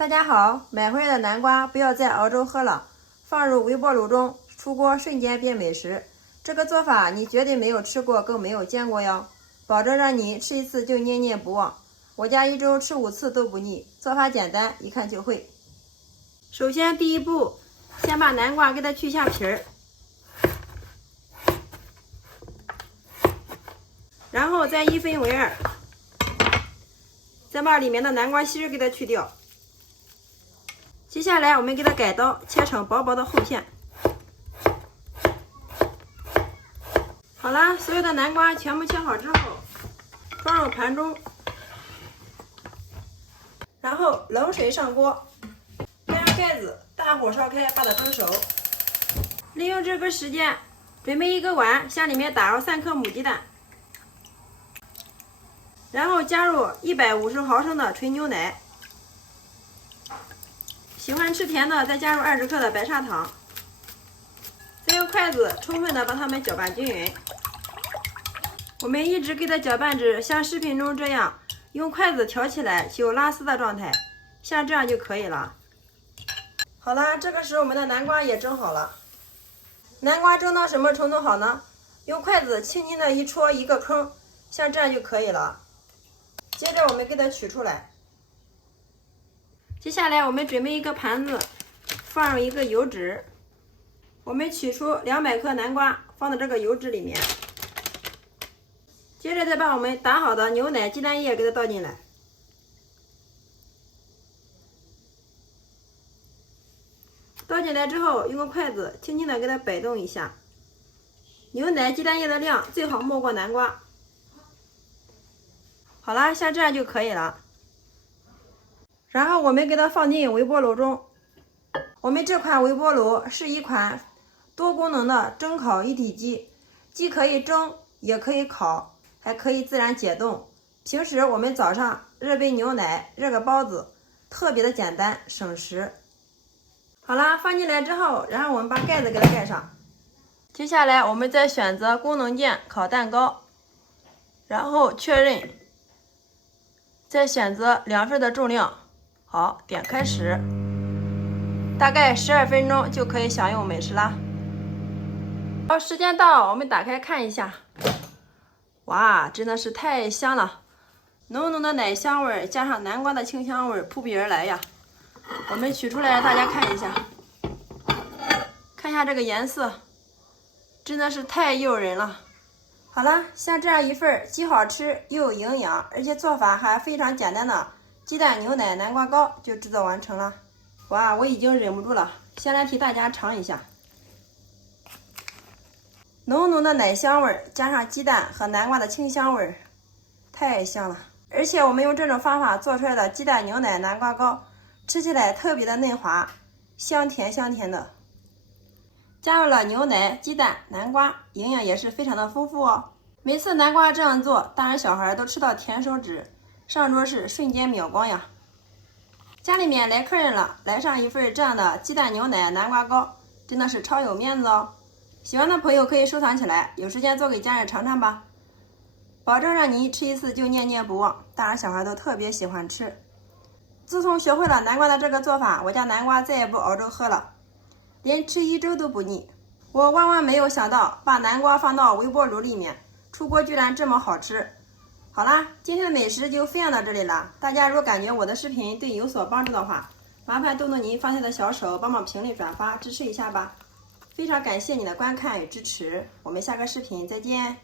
大家好，买回来的南瓜不要再熬粥喝了，放入微波炉中，出锅瞬间变美食。这个做法你绝对没有吃过，更没有见过哟，保证让你吃一次就念念不忘。我家一周吃5次都不腻，做法简单，一看就会。首先第一步，先把南瓜给它去下皮儿，然后再1分为2，再把里面的南瓜芯儿给它去掉。接下来我们给它改刀，切成薄薄的厚片。好了，所有的南瓜全部切好之后，放入盘中，然后冷水上锅，盖上盖子，大火烧开，把它蒸熟。利用这个时间，准备一个碗，向里面打入3颗母鸡蛋，然后加入150毫升的纯牛奶。喜欢吃甜的，再加入20克的白砂糖，再用筷子充分的把它们搅拌均匀。我们一直给它搅拌至像视频中这样，用筷子挑起来有拉丝的状态，像这样就可以了。好了，这个时候我们的南瓜也蒸好了。南瓜蒸到什么程度好呢？用筷子轻轻的一戳一个坑，像这样就可以了。接着我们给它取出来。接下来我们准备一个盘子，放入一个油脂，我们取出200克南瓜放到这个油脂里面，接着再把我们打好的牛奶、鸡蛋液给它倒进来，倒进来之后用个筷子轻轻的给它摆动一下，牛奶、鸡蛋液的量最好没过南瓜。好了，像这样就可以了。然后我们给它放进微波炉中。我们这款微波炉是一款多功能的蒸烤一体机，既可以蒸也可以烤，还可以自然解冻。平时我们早上热杯牛奶，热个包子，特别的简单省时。好啦，放进来之后，然后我们把盖子给它盖上。接下来我们再选择功能键烤蛋糕，然后确认，再选择2份的重量。好，点开始，大概12分钟就可以享用美食啦。好，时间到，我们打开看一下。哇，真的是太香了，浓浓的奶香味加上南瓜的清香味扑鼻而来呀。我们取出来让大家看一下，看一下这个颜色，真的是太诱人了。好了，像这样一份既好吃又营养，而且做法还非常简单的鸡蛋牛奶南瓜糕就制作完成了。哇，我已经忍不住了，先来替大家尝一下。浓浓的奶香味加上鸡蛋和南瓜的清香味，太香了。而且我们用这种方法做出来的鸡蛋牛奶南瓜糕，吃起来特别的嫩滑，香甜香甜的。加入了牛奶、鸡蛋、南瓜，营养也是非常的丰富哦。每次南瓜这样做，大人小孩都吃到甜手指，上桌是瞬间秒光呀。家里面来客人了，来上一份这样的鸡蛋牛奶南瓜糕，真的是超有面子哦。喜欢的朋友可以收藏起来，有时间做给家人尝尝吧，保证让你吃一次就念念不忘，大人小孩都特别喜欢吃。自从学会了南瓜的这个做法，我家南瓜再也不熬粥喝了，连吃1周都不腻。我万万没有想到，把南瓜放到微波炉里面，出锅居然这么好吃。好啦，今天的美食就分享到这里了。大家如果感觉我的视频对你有所帮助的话，麻烦动动您发财的小手，帮忙评论转发支持一下吧。非常感谢你的观看与支持，我们下个视频再见。